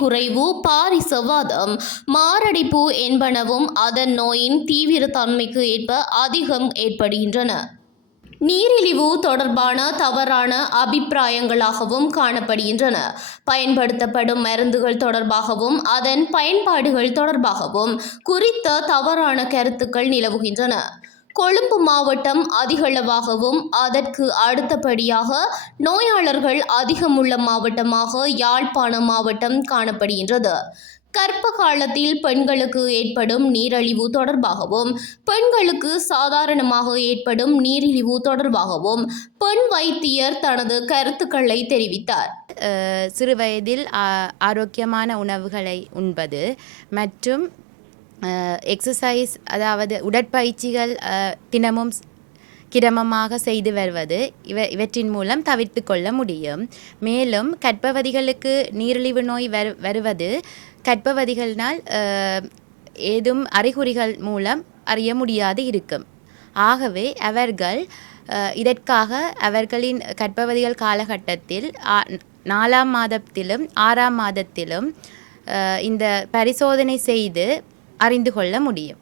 குறைவு, பாரிசவாதம், மாரடைப்பு என்பனவும் அதன் நோயின் தீவிர தன்மைக்கு ஏற்ப அதிகம் ஏற்படுகின்றன. நீரிழிவு தொடர்பான தவறான அபிப்பிராயங்களாகவும் காணப்படுகின்றன. பயன்படுத்தப்படும் மருந்துகள் தொடர்பாகவும் அதன் பயன்பாடுகள் தொடர்பாகவும் குறித்த தவறான கருத்துக்கள் நிலவுகின்றன. கொழும்பு மாவட்டம் அதிகளவாகவும் அதற்கு அடுத்தபடியாக நோயாளர்கள் அதிகமுள்ள மாவட்டமாக யாழ்ப்பாண மாவட்டம் காணப்படுகின்றது. கர்ப்ப காலத்தில் பெண்களுக்கு ஏற்படும் நீரிழிவு தொடர்பாகவும் பெண்களுக்கு சாதாரணமாக ஏற்படும் நீரிழிவு தொடர்பாகவும் பெண் வைத்தியர் தனது கருத்துக்களை தெரிவித்தார். சிறுவயதில் ஆரோக்கியமான உணவுகளை உண்பது மற்றும் எக்ஸசைஸ், அதாவது உடற்பயிற்சிகள் தினமும் கிரமமாக செய்து வருவது இவற்றின் மூலம் தவிர்த்து கொள்ள முடியும். மேலும் கர்ப்பவதிகளுக்கு நீரிழிவு நோய் வருவது கர்ப்பவதிகளினால் ஏதும் அறிகுறிகள் மூலம் அறிய முடியாது இருக்கும். ஆகவே அவர்கள் இதற்காக அவர்களின் கர்ப்பவதிகள் காலகட்டத்தில் 4ஆம் மாதத்திலும் 6ஆம் மாதத்திலும் இந்த பரிசோதனை செய்து அறிந்து கொள்ள முடியும்.